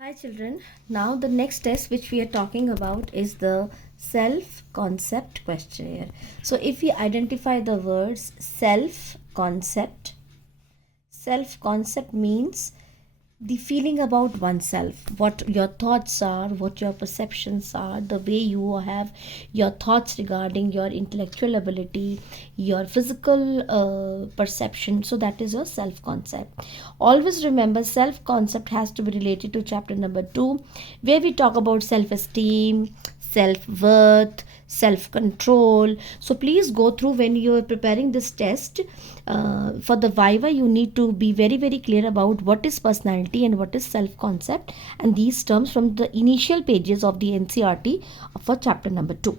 Hi children, now the next test which we are talking about is the self-concept questionnaire. So if we identify the words self-concept means the feeling about oneself, what your thoughts are, what your perceptions are, the way you have your thoughts regarding your intellectual ability, your physical perception. So that is your self-concept. Always remember, self-concept has to be related to chapter number 2, where we talk about self-esteem, self-worth, self-control. So please go through when you are preparing this test. For the Viva, you need to be very clear about what is personality and what is self-concept, and these terms from the initial pages of the NCERT for chapter number 2.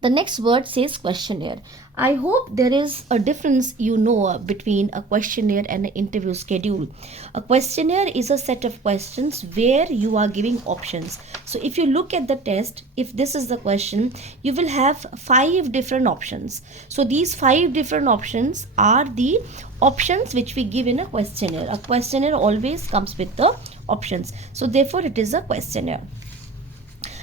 The next word says questionnaire. I hope there is a difference between a questionnaire and an interview schedule. A questionnaire is a set of questions where you are giving options. So if you look at the test, if this is the question, you will have 5 different options. So these 5 different options are the options which we give in a questionnaire. A questionnaire always comes with the options. So therefore it is a questionnaire.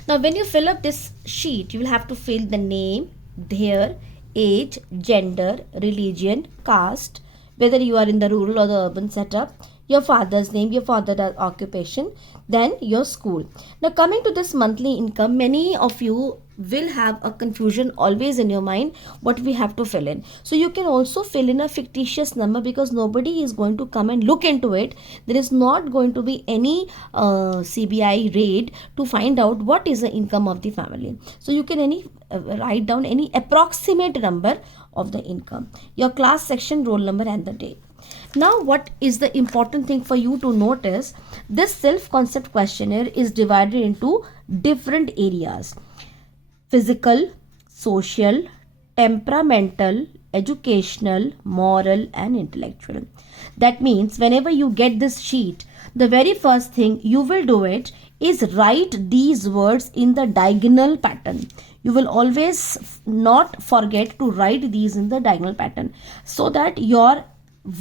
Now when you fill up this sheet, you will have to fill the name, their age, gender, religion, caste, whether you are in the rural or the urban setup, your father's name, your father's occupation, then your school. Now coming to this monthly income, many of you will have a confusion always in your mind what we have to fill in. So you can also fill in a fictitious number because nobody is going to come and look into it. There is not going to be any CBI raid to find out what is the income of the family. So you can write down any approximate number of the income, your class, section, roll number and the date. Now what is the important thing for you to notice? This self-concept questionnaire is divided into different areas: physical, social, temperamental, educational, moral and intellectual. That means whenever you get this sheet, the very first thing you will do it is write these words in the diagonal pattern. You will always not forget to write these in the diagonal pattern, so that your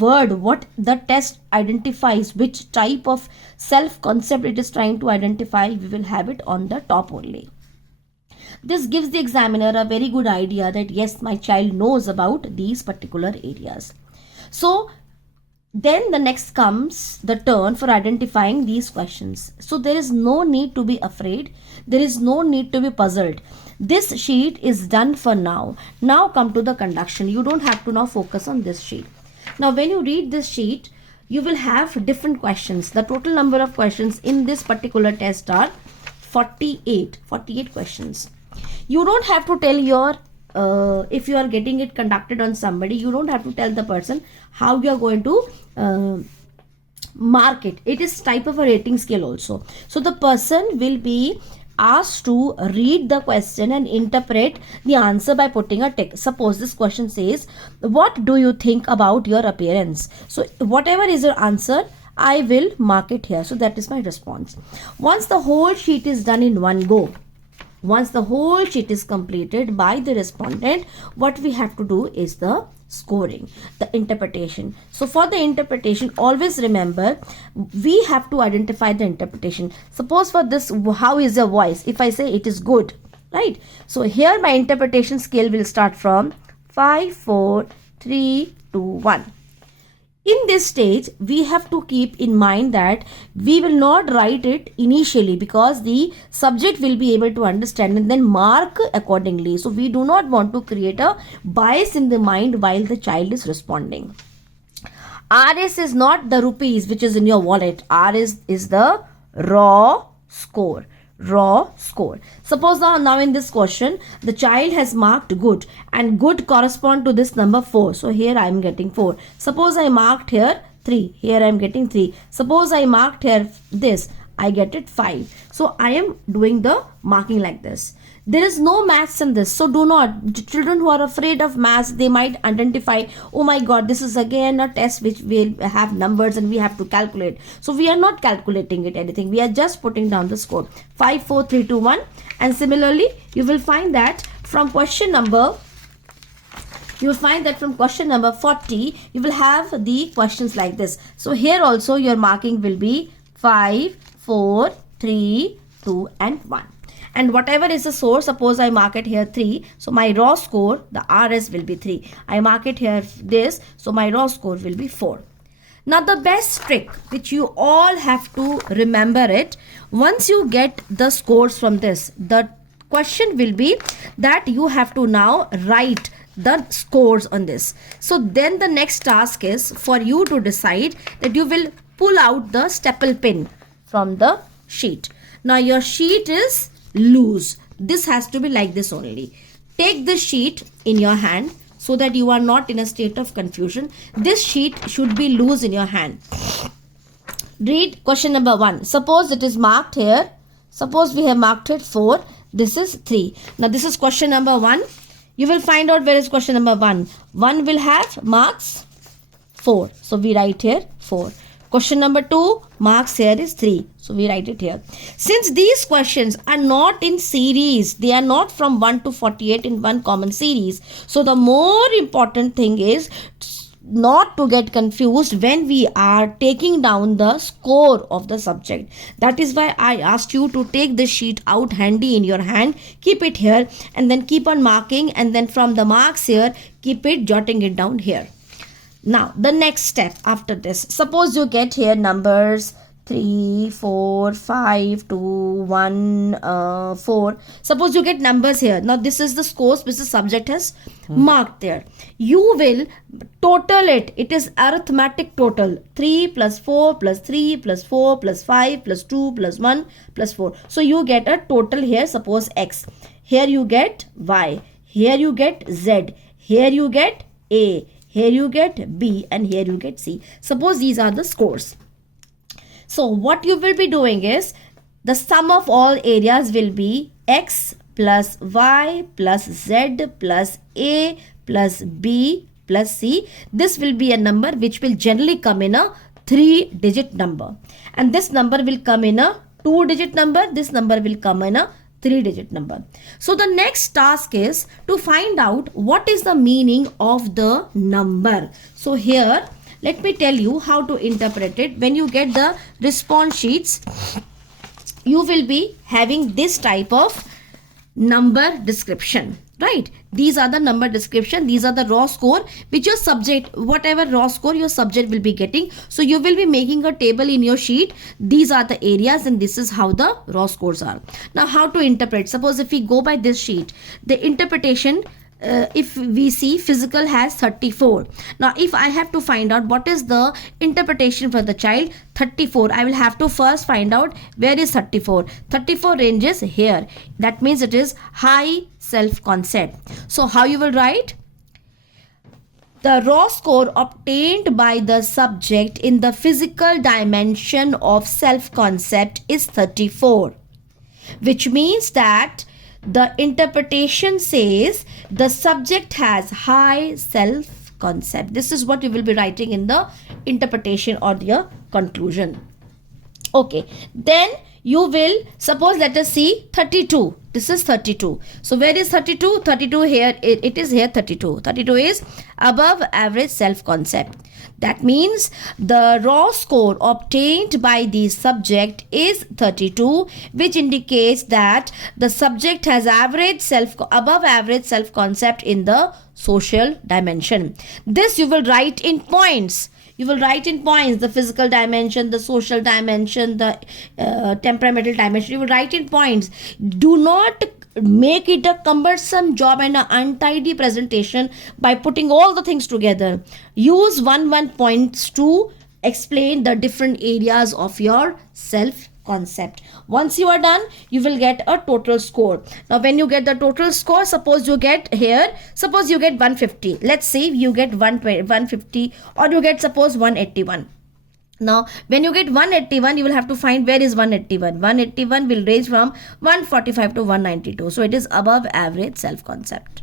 word, what the test identifies, which type of self-concept it is trying to identify, we will have it on the top only. This gives the examiner a very good idea that yes, my child knows about these particular areas. So then the next comes the turn for identifying these questions. So there is no need to be afraid. There is no need to be puzzled. This sheet is done for now. Now come to the conduction. You don't have to now focus on this sheet. Now when you read this sheet, you will have different questions. The total number of questions in this particular test are 48 questions. You don't have to tell your if you are getting it conducted on somebody, you don't have to tell the person how you are going to mark it. It is type of a rating scale also. So the person will be asked to read the question and interpret the answer by putting a tick. Suppose this question says, what do you think about your appearance? So whatever is your answer, I will mark it here. So that is my response. Once the whole sheet is done in one go, once the whole sheet is completed by the respondent, what we have to do is the scoring, the interpretation. So for the interpretation, always remember, we have to identify the interpretation. Suppose for this, how is your voice? If I say it is good, right? So here my interpretation scale will start from 5, 4, 3, 2, 1. In this stage, we have to keep in mind that we will not write it initially because the subject will be able to understand and then mark accordingly. So we do not want to create a bias in the mind while the child is responding. RS is not the rupees which is in your wallet. RS is the raw score. Raw score. Suppose now in this question, the child has marked good, and good correspond to this number 4. So here I am getting 4. Suppose I marked here 3. Here I am getting 3. Suppose I marked here this, I get it 5. So I am doing the marking like this. There is no maths in this. So do not, children who are afraid of maths, they might identify, oh my god, this is again a test which will have numbers and we have to calculate. So we are not calculating it anything. We are just putting down the score. 5, 4, 3, 2, 1. And similarly, you will find that from question number 40, you will have the questions like this. So here also your marking will be 5, 4, 3, 2 and 1. And whatever is the source, suppose I mark it here 3. So my raw score, the RS will be 3. I mark it here this. So my raw score will be 4. Now the best trick which you all have to remember it, once you get the scores from this, the question will be that you have to now write the scores on this. So then the next task is for you to decide that you will pull out the staple pin from the sheet. Now your sheet is loose. This has to be like this only. Take the sheet in your hand so that you are not in a state of confusion. This sheet should be loose in your hand. Read question number 1. Suppose it is marked here. Suppose we have marked it 4. This is 3. Now this is question number 1. You will find out where is question number 1. 1 will have marks 4. So we write here 4. Question number 2, marks here is 3. So we write it here. Since these questions are not in series, they are not from 1 to 48 in one common series. So the more important thing is not to get confused when we are taking down the score of the subject. That is why I asked you to take the sheet out handy in your hand, keep it here and then keep on marking, and then from the marks here, keep it jotting it down here. Now the next step after this, suppose you get here numbers 3, 4, 5, 2, 1, 4. Suppose you get numbers here. Now this is the scores which the subject has marked there. You will total it. It is arithmetic total. 3 plus 4 plus 3 plus 4 plus 5 plus 2 plus 1 plus 4. So you get a total here. Suppose X. Here you get Y. Here you get Z. Here you get A. Here you get B and here you get C. Suppose these are the scores. So what you will be doing is the sum of all areas will be X plus Y plus Z plus A plus B plus C. This will be a number which will generally come in a 3-digit number. And this number will come in a 2-digit number. This number will come in a 3-digit number. So the next task is to find out what is the meaning of the number. So here, let me tell you how to interpret it. When you get the response sheets, you will be having this type of number description, right? These are the number description. These are the raw score which your subject, whatever raw score your subject will be getting. So you will be making a table in your sheet. These are the areas and this is how the raw scores are. Now how to interpret? Suppose if we go by this sheet, the interpretation, if we see physical has 34. Now if I have to find out what is the interpretation for the child 34, I will have to first find out where is 34. 34 ranges here. That means it is high self-concept. So how you will write? The raw score obtained by the subject in the physical dimension of self-concept is 34, which means that the interpretation says the subject has high self-concept. This is what you will be writing in the interpretation or the conclusion. Okay, then you will, suppose let us see 32. This is 32. So where is 32? 32 here, it is here 32. 32 is above average self-concept. That means the raw score obtained by the subject is 32, which indicates that the subject has above average self-concept in the social dimension. This you will write in points. You will write in points the physical dimension, the social dimension, the temperamental dimension. You will write in points. Do not make it a cumbersome job and an untidy presentation by putting all the things together. Use 1 points to explain the different areas of your self-concept. Once you are done, you will get a total score. Now when you get the total score, suppose you get here, suppose you get 150. Let's say you get 150 or you get suppose 181. Now when you get 181, you will have to find where is 181. 181 will range from 145 to 192. So it is above average self-concept.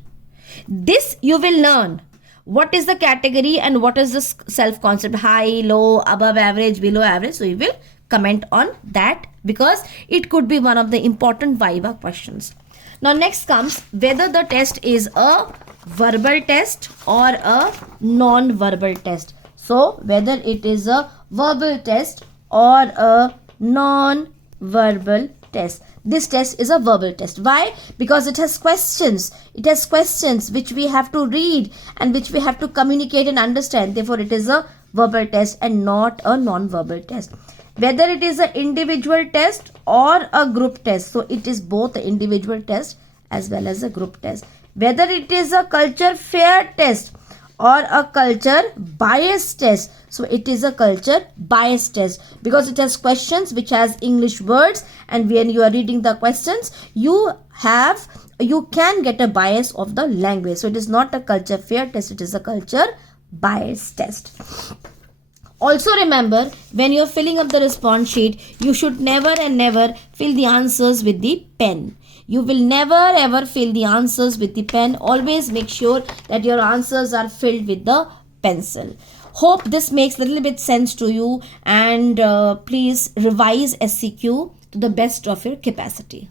This you will learn. What is the category and what is the self-concept? High, low, above average, below average. So you will comment on that because it could be one of the important Viva questions. Now next comes whether the test is a verbal test or a non-verbal test. So whether it is a verbal test or a non-verbal test. This test is a verbal test. Why? Because it has questions. It has questions which we have to read and which we have to communicate and understand. Therefore, it is a verbal test and not a non-verbal test. Whether it is an individual test or a group test. So, it is both an individual test as well as a group test. Whether it is a culture fair test or a culture bias test. So it is a culture bias test because it has questions which has English words, and when you are reading the questions you can get a bias of the language. So it is not a culture fair test, it is a culture bias test. Also remember, when you are filling up the response sheet, you should never and never fill the answers with the pen. You will never ever fill the answers with the pen. Always make sure that your answers are filled with the pencil. Hope this makes a little bit sense to you, and please revise SCQ to the best of your capacity.